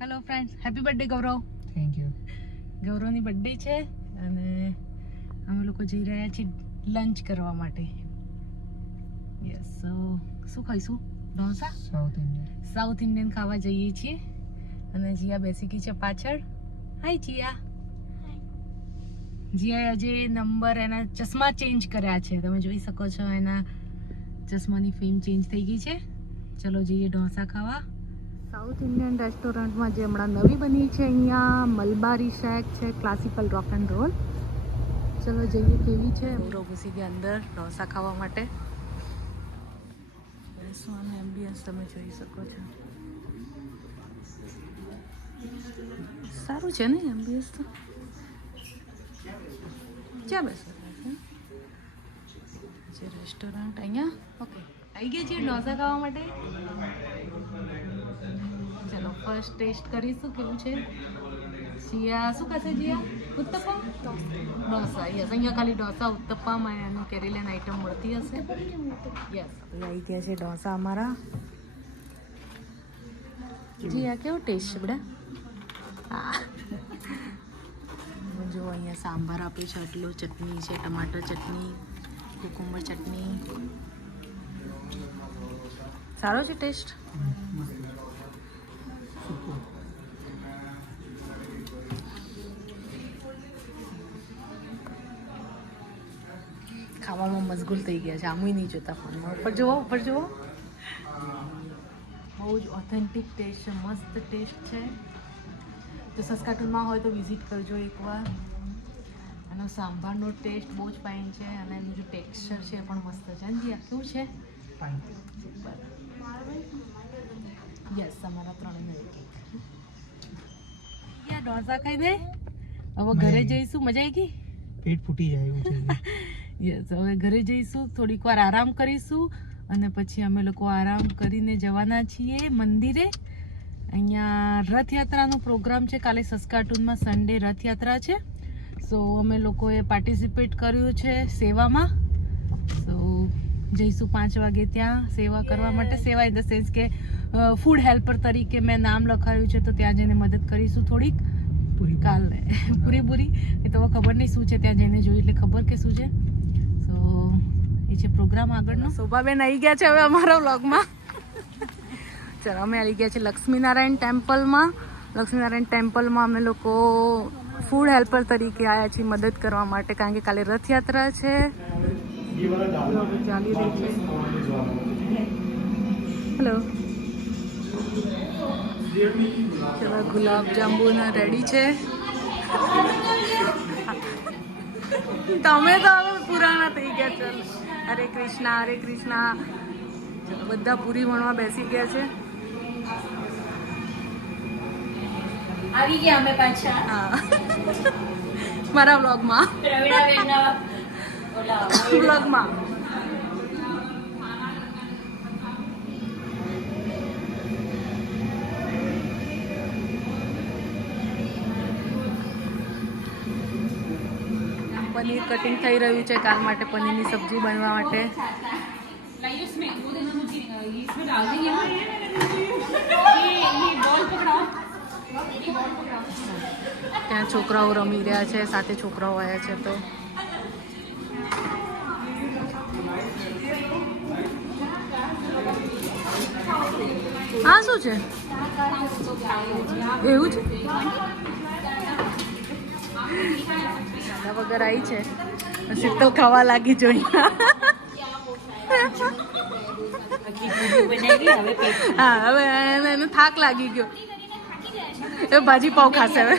Hello friends, happy birthday Gaurav. Thank you. ગૌરવની birthday છે અને અમે લોકો જઈ રહ્યા છીએ લંચ કરવા માટે. યસ, સો શું ખાઈશું? ઢોસા, સાઉથ ઇન્ડિયન ખાવા જઈએ છીએ. અને જીયા બેસી ગઈ છે પાછળ. હાય જીયા. જીયાએ આજે નંબર એના ચશ્મા ચેન્જ કર્યા છે. તમે જોઈ શકો છો એના ચશ્માની ફ્રેમ ચેન્જ થઈ ગઈ છે. ચલો જઈએ ઢોસા ખાવા. સાઉથ ઇન્ડિયન રેસ્ટોરન્ટમાં જે હમણાં નવી બની છે અહીંયા મલબારી શેક છે, ક્લાસિકલ રોક એન્ડ રોલ. ચલો જઈએ કેવી છે. પૂરો ઘૂસી ગયા અંદર ઢોસા ખાવા માટે. બેસવાનું એમ્બિયન્સ તમે જોઈ શકો છો. સારું છે ને એમ્બિયન્સ તો. ક્યાં બેસવાનું છે રેસ્ટોરન્ટ? અહીંયા. ઓકે, આવી ગયા છીએ ઢોસા ખાવા માટે. ચલો ફર્સ્ટ ટેસ્ટ કરીશું કેવું છે. જીયા શું કહેશે? જીયા ઉત્તપમ, ઢોસા. યસ, અહીંયા ખાલી ઢોસા, ઉત્તપમ અને કેરેલિયન આઈટમ મળતી હશે. યસ, આવી ગયા છે ઢોસા અમારા. જીયા કેવો ટેસ્ટ છે બેટા? હા, જો અહીંયા સાંભાર આપ્યું છે, આટલું ચટણી છે, ટમાટર ચટણી, કુકુંબર ચટણી. સારો છે ટેસ્ટ. ખાવામાં મશગુલ થઈ ગયા છે, આમુય નહીં જોતા ફોનમાં. ઉપર જુઓ, ઉપર જુઓ. બહુ જ ઓથેન્ટિક ટેસ્ટ છે, મસ્ત ટેસ્ટ છે. તો સસ્કાટુનમાં હોય તો વિઝિટ કરજો એકવાર. એનો સાંભારનો ટેસ્ટ બહુ જ ફાઇન છે અને એનું જે ટેક્સચર છે એ પણ મસ્ત છે. જી આ કેવું છે? યસ, અમારા 3 મિનિટ. યા ઢોસા ખાઈને હવે ઘરે જઈશું. મજા આવી ગઈ? પેટ ફૂટી જાય એવું થઈ ગયું. યસ, હવે ઘરે જઈશું, થોડીક વાર આરામ કરીશું અને પછી અમે લોકો આરામ કરીને જવાના છીએ મંદિરે. અહીંયા રથયાત્રાનો પ્રોગ્રામ છે કાલે. સસ્કાટુનમાં સન્ડે રથયાત્રા છે. સો અમે લોકોએ પાર્ટિસિપેટ કર્યું છે સેવામાં. સો જઈશું 5 વાગે ત્યાં સેવા કરવા માટે. સેવા ઇન ધ સેન્સ કે ફૂડ હેલ્પર તરીકે મેં નામ લખાયું છે, તો ત્યાં જઈને મદદ કરીશું થોડીક કાલે. પૂરી એ તો ખબર નહીં શું છે, ત્યાં જઈને જોઈ એટલે ખબર કે શું છે. સો એ છે પ્રોગ્રામ આગળનો. શોભાબેન આવી ગયા છે હવે અમારા વ્લોગમાં. ચાલો, અમે આવી ગયા છીએ લક્ષ્મીનારાયણ ટેમ્પલમાં. લક્ષ્મીનારાયણ ટેમ્પલમાં અમે લોકો ફૂડ હેલ્પર તરીકે આવ્યા છીએ મદદ કરવા માટે, કારણ કે કાલે રથયાત્રા છે. ચાલી રહી છે. હેલો. ચલો, ગુલાબ જાંબુ રેડી છે. તમે તો હવે પુરાણા થઈ ગયા. ચાલો, હરે કૃષ્ણ, હરે કૃષ્ણ. બધા પૂરી વણવા બેસી ગયા છે. આવી ગયા અમે પાછા. હા, મારા વ્લોગમાં. વ્લોગમાં પનીર કટિંગ થઈ રહ્યું છે કાલ માટે, પનીરની સબ્જી બનવા માટે. ત્યાં છોકરાઓ રમી રહ્યા છે, સાથે છોકરાઓ આવ્યા છે. તો હા, શું છે એવું છે? ખાધા વગર આવી છે, શીતલ ખાવા લાગી જોઈ. હા, હવે એને થાક લાગી ગયો. એ ભાજી પાવ ખાશે હવે.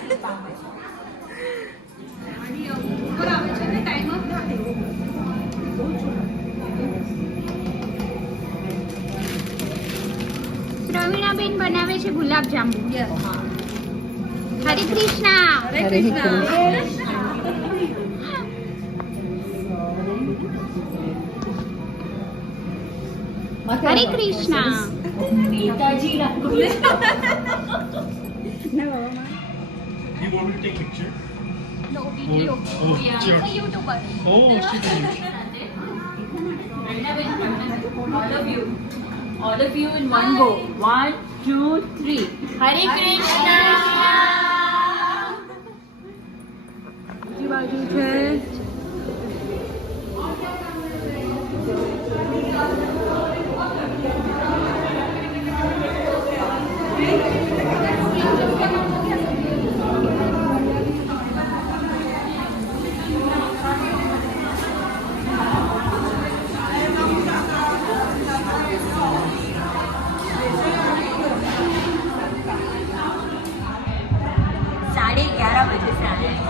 પ્રવીણાબેન બનાવે છે ગુલાબ જાંબુ. હરે Krishna. Hare Krishna. Hare Krishna. Netaji You want me to take picture? No video. Oh, sure. YouTuber. Oh, shit. All of you. All of you in one go. 1, 2, 3. Hare Krishna. બીજી બાજુ છે साढ़े 11 बजे से आए हैं।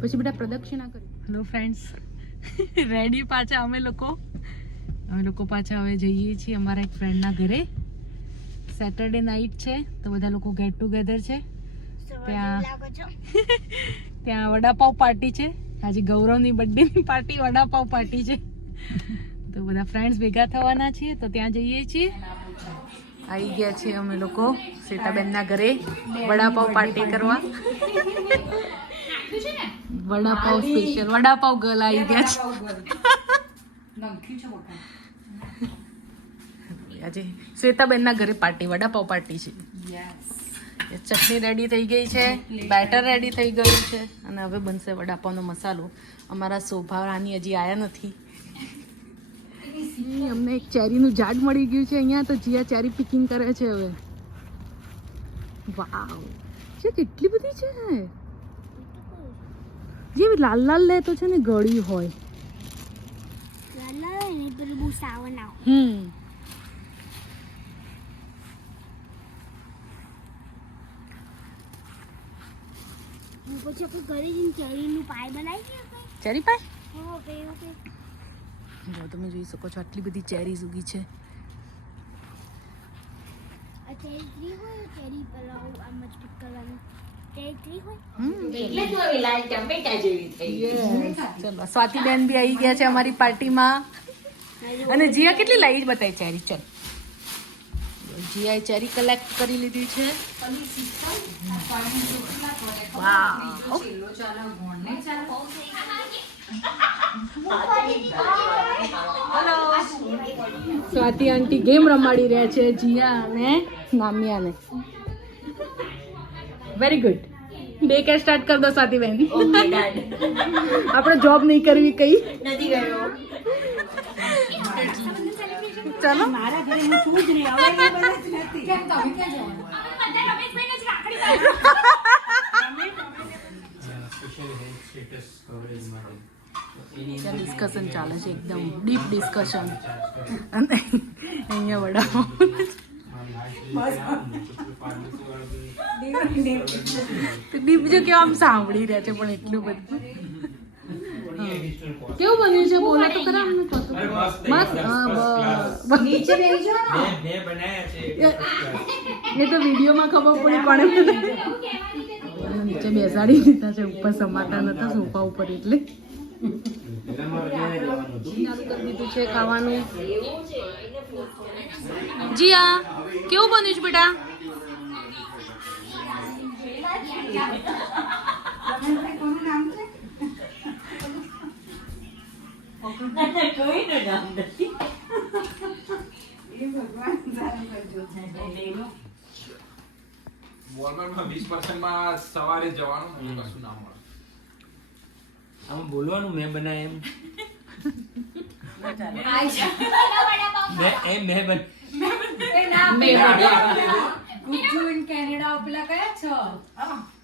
પછી બેટા પ્રદક્ષિણા કરી. હેલો ફ્રેન્ડ્સ, રેડી પાછા અમે લોકો પાછા હવે જઈએ છીએ અમારા એક ફ્રેન્ડના ઘરે. સેટરડે નાઇટ છે તો બધા લોકો ગેટ ટુગેધર છે. ત્યાં વડાપાવ પાર્ટી છે. આજે ગૌરવની બર્થડેની પાર્ટી વડાપાવ પાર્ટી છે. તો બધા ફ્રેન્ડ્સ ભેગા થવાના છીએ તો ત્યાં જઈએ છીએ. આવી ગયા છીએ અમે લોકો શ્વેતાબેનના ઘરે વડાપાવ પાર્ટી કરવા. વડાપાવ સ્પેશિયલ વડાપાવ ગર્લ આવી ગયા છે. આજે શ્વેતાબેનના ઘરે પાર્ટી વડાપાવ પાર્ટી છે. ચટણી રેડી થઈ ગઈ છે, બેટર રેડી થઈ ગયું છે અને હવે બનશે વડાપાવનો મસાલો. અમારા શોભા રાની હજી આવ્યા નથી. અમને એક ચેરીનું ઝાડ મળી ગયું છે અહીંયા તો જીયા ચેરી પિકિંગ કરે છે હવે. વાવ, છે કેટલી બધી છે. જે લાલ લાલ લે તો છે ને ગળી હોય. પછી આપણે ઘરે જઈને ચેરીનું પાય બનાવી ચેરી પાય ઓકે જો તમે જોઈ શકો છો આટલી બધી ચેરીઝ ઉગી છે. આ ચેરી ટ્રી હોય ચેરી પલાવ આમ જ પિક કરવાનું ચેરી ટ્રી હોય ચલો સ્વાતિબેન બી આવી ગયા છે અમારી પાર્ટીમાં. અને જીયા કેટલી લાવી બતાવી ચેરી. ચલ જીયાએ ચેરી કલેક્ટ કરી લીધી છે. સ્વાતિ આંટી ગેમ રમાડી રહ્યા છે જીયા અને નામિયાને. Very good. Day care start કર દો સ્વાતિબેન. આપણે જોબ નહીં કરવી કઈ ચાલો. મારા ઘરે હું છું જ નહીં અવેલેબલ જ નથી. કેમ તમે ક્યાં જવાનું? રમેશભાઈને જ રાખડી ડિસ્કશન ચાલે છે એકદમ ડીપ ડિસ્કશન. અને અહીંયા વડાપાવ ડીપ જો કેવા આમ સાંભળી રહ્યા છે પણ એટલું બધું. કેવું બન્યું છે બોલો તો ખરા. અમને મસ્ત. નીચે બેસી જાઓ. એ તો વિડીયોમાં ખબર પડી કોણે નીચે બેસાડી દીધા છે. ઉપર સમાતા નતા સોફા ઉપર એટલે ચાલુ કરી દીધું છે ખાવાનું. જીયા કેવું બન્યું છે બેટા? વોલમાર્ટમાં 20% માં સવારે જવાનું કશું ના મળે. આમાં બોલવાનું મેં બનાય એમ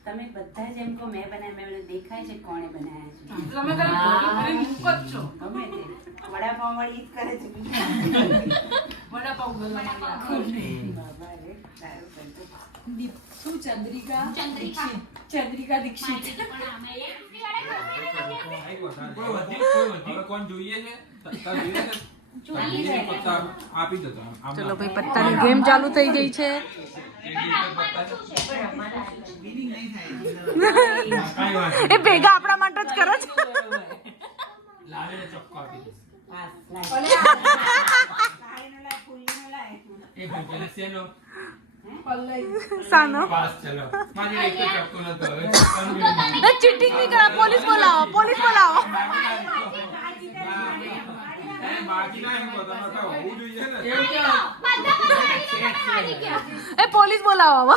તમે બધા જ એમ કહો મેં બનાવ્યા મેં દેખાય છે કોણે બનાવ્યા છે ગમે તે વડાપાવ વાળી ઈદ કરે છે શું ચંદ્રિકા દીક્ષિત હવે કોણ જોઈએ છે? આપી દો. ચલો ભાઈ પત્તાની ગેમ ચાલુ થઈ ગઈ છે. એ ભેગા આપણા માટે જ કરો છો. લાવીને ચોખ્ખો આપી દઈશ. પાસ લાય ફૂલીનો લાય એક રૂપિયા શેનો સાનો પાસ ચલો મારી એક તો ચોખ્ખો નતો હવે ચોખ્ખાનું બી નહીં. ચીટિંગ નહીં કરા. પોલીસ બોલાવો, પોલીસ બોલાવો. બાકી ના એમ બધામાં તો હોવું જોઈએ ને. એ પોલીસ બોલાવો હવે.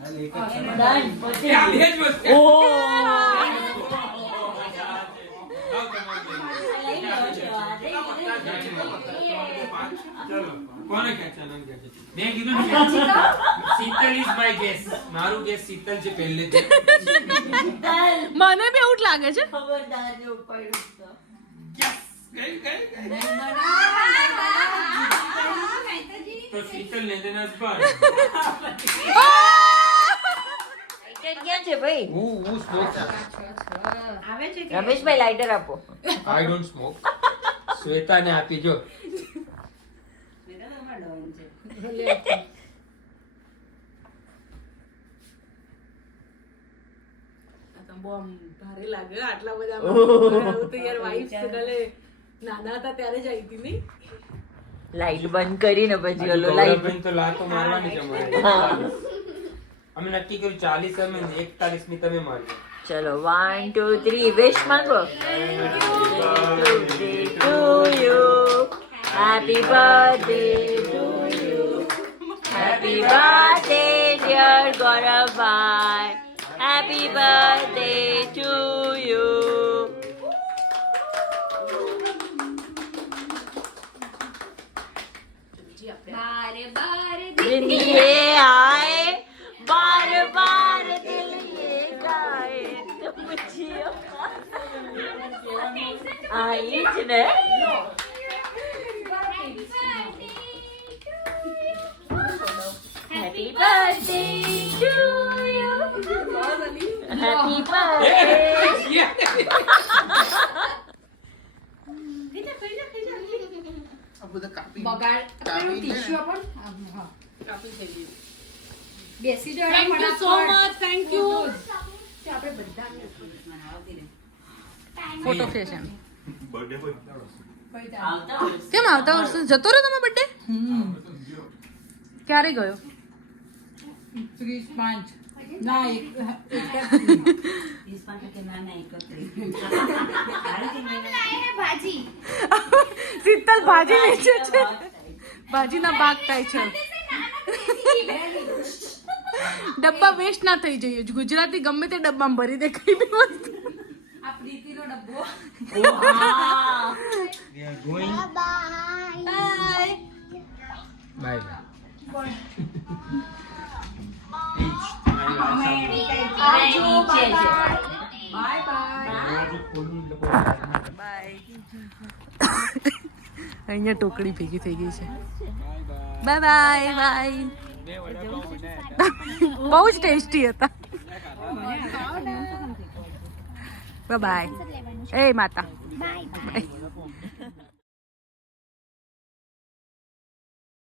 હાલ એક જ છે. ડન પછી એ આ બે જ વસ્તુ. આવ તમારે લઈ લો છો આ ચલો કોને ખેંચવાનું એમ ખેંચે. મેં કીધું ને શીતલ ઇઝ માય ગેસ. મારું ગેસ શીતલ છે પહેલેથી. મને બી એવું જ લાગે છે. ખબરદાર ને ઉપાડ્યું તો તો શીતલ ને તેના પર ક્યાં છે ભાઈ? હું સ્મોક રમેશભાઈ લાઇટર આપો. I don't smoke. શ્વેતાને આપી જો. મેરા તો અમાર ડોન છે બહુ આમ ભારે લાગે આટલા બધા આવું તો યાર વાઇફ ગલે નાના હતા ત્યારે જ આવી હતી નહીં. લાઈટ બંધ કરીને પછી ઓલો લાઈટ. ગૌરવબેન તો લાતો મારવાની છે અમારે. અમે નક્કી કર્યું 40 અમે 41મી તમે મારજો. ચલો 1 2 3 વિશ માંગો. Happy birthday to you. Happy birthday dear Gaurav. Happy birthday to you. दिन ये आए बार बार दिल ये गाए तुम जियो आई જ ને. Happy birthday to you. Happy birthday. Thank you so much. Thank you. Photo session આવતા વર્ષે કેમ આવતા વર્ષે જતો રહ્યો તમારો બર્થડે? ક્યારે ગયો? 30 કે ના 31 ભાજી શીતલ ભાજી વેચે છે. ભાજીના બાગ થાય છે. ડબ્બા વેસ્ટ ના થઈ જઈએ. ગુજરાતી ગમે તે ડબ્બામાં ભરી દે કઈ બી વસ્તુ. We are going. Bye Bye bye. અહીંયા ટોકડી ભેગી થઈ ગઈ છે. Bye bye bye. બહુ જ ટેસ્ટી હતા. Bye bye. એ માતા બાય બાય